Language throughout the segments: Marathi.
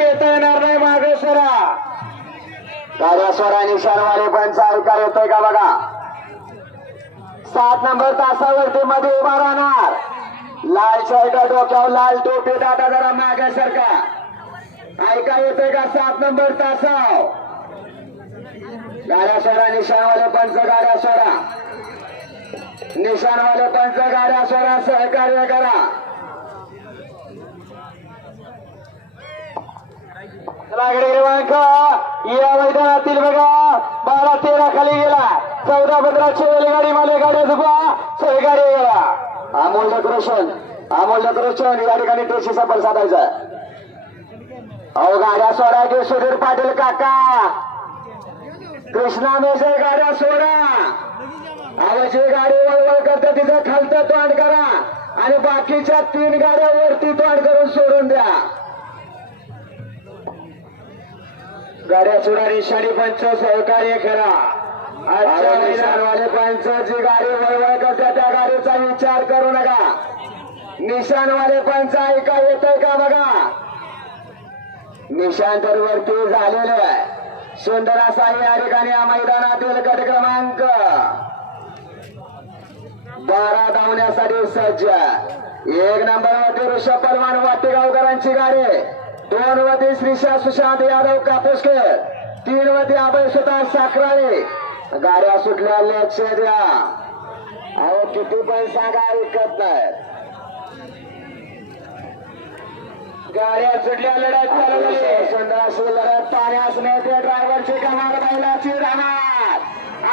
येता येणार नाही मागे सरा. गाड्या स्वरा निशाणवाले पण चालकार येतोय का बघा? सात नंबर तासावरती मध्ये उभा राहणार. लाल शर्ट डोक्यावर लाल टोपी दादा जरा मागे सरका ऐका येतोय का सात नंबर तासाव? गाड्या सोडा निशाणवाले पंच गाड्या सोडा. निशाणवाले पंच गाड्या सोडा सहकार्य करा. लागडे क्रमांक या मैदानातील बघा बारा तेरा खाली गेला. चौदा पंधराशे रेलगाडी माले गाड्या झुकवा. सहकार्य गेला. अमोल डेकोरेशन अमोल डेकोरेशन या ठिकाणी टोशी संपर्क साधायचा. अहो गाड्या सोडा की सुधीर पाटील काका. कृष्णा मेसे गाड्या सोडा. आवाजी गाडी वळवळ करते तिचं खालतं तोंड करा. आणि बाकीच्या तीन गाड्या वरती तोंड करून सोडून द्या. गाड्या सोडा निशाणी पंच सहकार्य करा. आजच्या मैदानवाले पंचाची गाडी वळवळ करते त्या गाडीचा विचार करू नका. निशाणवाले पंच ऐका येतोय का बघा? निशाण तर वरती झालेलं आहे. सुंदर असा या ठिकाणी या मैदानातील गट क्रमांक बारा धावण्यासाठी सज्ज. एक नंबर वरती ऋषभ पलवान वाटेगावकरांची गाडी. दोन मध्ये श्रीशा सुशांत यादव कापूसकर तीन मध्ये अभय सुतार साखराळे. गाड्या सुटल्या लक्ष द्या. अहो किती पैसा गाडी ऐकत नाही. गाड्या सुटल्या लढत चालू लढत पाण्यास नेते ड्रायव्हरची कमाल बैलाची राहणार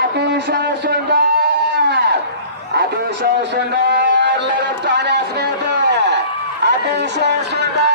अतिशय सुंदर. अतिशय सुंदर लढत पाण्यास नेते. अतिशय सुंदर.